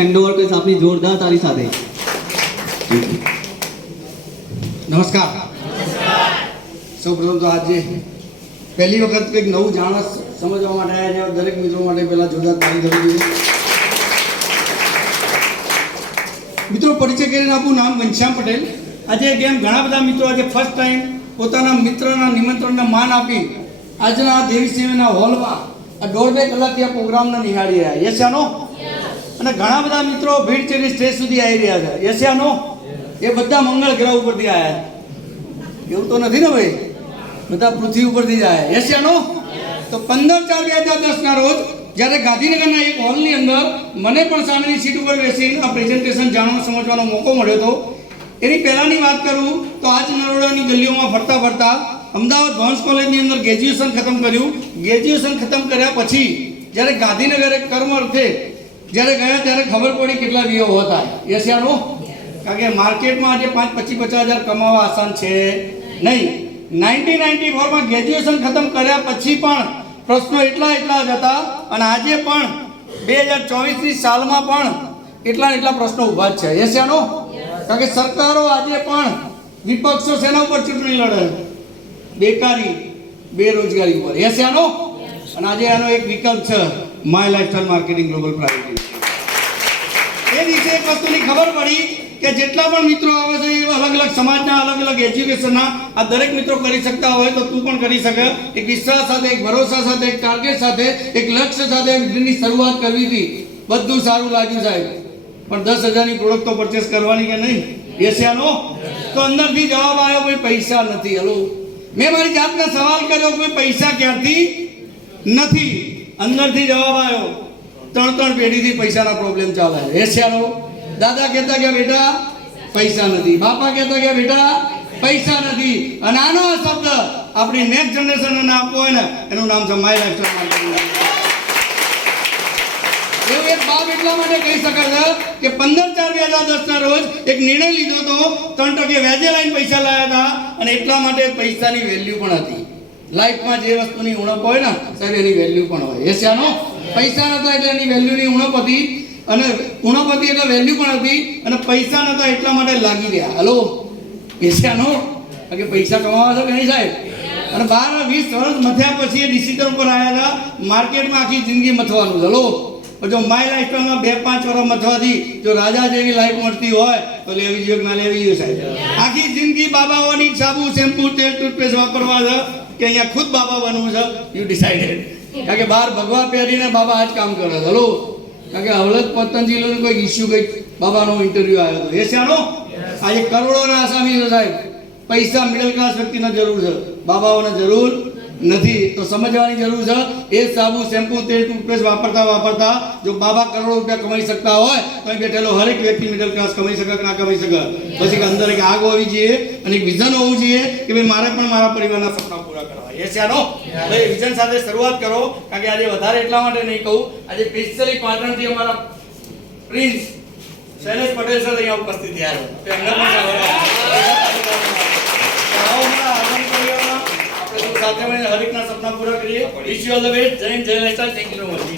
Handover કરીશ આપની જોરદાર તાળી સાથે. નમસ્કાર. સૌપ્રથમ તો આજે પહેલી વખત કંઈક નવું જાણવા સમજવા માટે આવ્યા છે. દરેક મિત્રો માટે પહેલા જોરદાર તાળી થવી જોઈએ. મિત્રો પરિચય કરીને આપું, નામ ઘનશ્યામ પટેલ. આજે કેમ ઘણા બધા મિત્રો આજે ફર્સ્ટ ટાઈમ પોતાના મિત્રના નિમંત્રણને માન આપી આજના દેવીસેવાના હોલમાં આ 1.5-2 કલાકથી આ પ્રોગ્રામને નિહાળી રહ્યા. યશાનો અને ઘણા બધા મિત્રો ભીડ ચડી સ્ટેજ સુધી આવી રહ્યા છે. યશાનો એ બધા મંગળ ગ્રહ ઉપરથી આવ્યા. એવું તો નથી ને ભાઈ, બધા પૃથ્વી ઉપરથી જ આવ્યા. યશાનો તો 15/4/2010 ના રોજ જ્યારે ગાંધીનગરના એક હોલની અંદર મને પણ સામેની સીટ ઉપર બેસીને આ પ્રેઝન્ટેશન જાણવા સમજવાનો મોકો મળ્યો હતો. એની પહેલાંની વાત કરું તો આજ નરોડાની ગલીઓમાં ફરતા ફરતા અમદાવાદ ભવન્સ કોલેજની અંદર ગ્રેજ્યુએશન ખતમ કર્યું. ગ્રેજ્યુએશન ખતમ કર્યા પછી જ્યારે ગાંધીનગર એક કર્મ અર્થે જ્યારે ગયા ત્યારે ખબર પડી કેટલા વિયો હતા. યશાનો કારણ કે માર્કેટમાં આજે 5-25-50 હજાર કમાવા આસાન છે નહીં. 1994માં ગ્રેજ્યુએશન ખતમ કર્યા પછી પણ પ્રશ્નો એટલા જ હતા અને આજે પણ 2024ની સાલમાં પણ એટલા પ્રશ્નો ઊભા જ છે. યશાનો કારણ કે સરકારો આજે પણ વિપક્ષો શેના ઉપર ચૂંટણી લડે? બેકારી, બેરોજગારી ઉપર. યશાનો અને આજે આનો એક વિકલ્પ છે my lifestyle marketing global private. એ દિવસે એક વસ્તુની ખબર પડી કે જેટલા પણ મિત્રો આવે છે એ અલગ અલગ સમાજના અલગ એજ્યુકેશનના આ દરેક મિત્રો કરી શકતા હોય તો તું પણ કરી શકે. એક વિશ્વાસ સાથે, એક ભરોસા સાથે, એક ટાર્ગેટ સાથે, એક લક્ષ્ય સાથે ની શરૂઆત કરવી હતી. બધું સારું લાગ્યું સાહેબ, પણ 10,000ની પ્રોડક્ટ તો પરચેસ કરવાની કે નહીં? એશિયાનો તો અંદરથી જવાબ આવ્યો કોઈ પૈસા નથી. હલો, મેં મારી જાતને સવાલ કર્યો કોઈ પૈસા ક્યાંથી નથી? અંદરથી જવાબ આવ્યો 3 પેઢીથી પૈસાના પ્રોબ્લેમ ચાલે છે. એશિયાનો દાદા કહેતા કે બેટા પૈસા નથી, બાપા કહેતા કે બેટા પૈસા નથી. અને આનો આ શબ્દ આપણી નેક્સ્ટ જનરેશનને આપવો હોય ને એનું નામ છે માય લાઇફસ્ટાઇલ માર્કેટિંગ. એવું એક બાપ એટલા માટે કહી શકાય છે કે 15/4/2010 ના રોજ એક નિર્ણય લીધો હતો, 3% વ્યાજે લઈને પૈસા લાવ્યા હતા અને એટલા માટે પૈસાની વેલ્યુ પણ હતી. લાઈફમાં જે વસ્તુની ઉણપ હોય ને સાહેબ એની વેલ્યુ પણ હોય. એશિયાનો પૈસા નતા એટલે એની વેલ્યુની ઉણપ હતી અને ઉણપ હતી એટલે વેલ્યુ પણ હતી અને પૈસા નતા એટલા માટે લાગી રહ્યા. હલો એશિયાનો કે પૈસા કમાવા છો કે નહીં સાહેબ? અને 12-20 વર્ષ મથ્યા પછી એ ડિસિઝન ઉપર આવ્યા હતા માર્કેટમાં આખી જિંદગી મથવાનું. હલો જો માય લાઈફસ્ટાઈલમાં 2-5 વર્ષ મથવાથી જો રાજા જેવી લાઈફ મળતી હોય તો લેવી જોઈએ કે ના લેવી જોઈએ સાહેબ? આખી જિંદગી બાબાઓની સાબુ, શેમ્પુ, તેલ, ટૂથપેસ્ટ વાપરવા છે કે અહીંયા ખુદ બાબા બનવું છે? You decided. કારણ કે બહાર ભગવા પહેરીને બાબા આ જ કામ કરે છે. હલો કારણ કે હવલત પતંજલિનો કોઈ ઇસ્યુ કંઈક બાબાનો ઇન્ટરવ્યુ આવ્યો હતો. એશિયાનો આજે કરોડોના આસામી છે સાહેબ. પૈસા મિડલ ક્લાસ વ્યક્તિને જરૂર છે, બાબાઓને જરૂર નથી. તો સમજવાની જરૂર છે. એ સાબુ, શેમ્પુ, તેલ, ટૂથપેસ્ટ વાપરતા જો બાબા કરોડો રૂપિયા કમાઈ શકતા હોય તો અહીં બેઠેલો હરેક વ્યક્તિ મિડલ ક્લાસ કમાઈ શકે કે ના કમાઈ શકે? પછી કે અંદર એક આગ હોવી જોઈએ અને એક વિઝન હોવું જોઈએ કે ભાઈ મારે પણ મારા પરિવારના સપના પૂરા કરવા. એશિયાનો ભાઈ વિઝન સાથે શરૂઆત કરો. કારણ કે આજે વધારે એટલા માટે નહીં કહું, આજે સ્પેશિયલી પાટણથી અમારા પ્રિન્સ શૈલેષ પટેલ સર અહીંયા ઉપસ્થિત થયા છે. એમને પણ સાથે મળીને હરેકના સપના પૂરા કરીએ. Wish you all the best. જય હિન્દ, જય lifestyle. Thank you so much.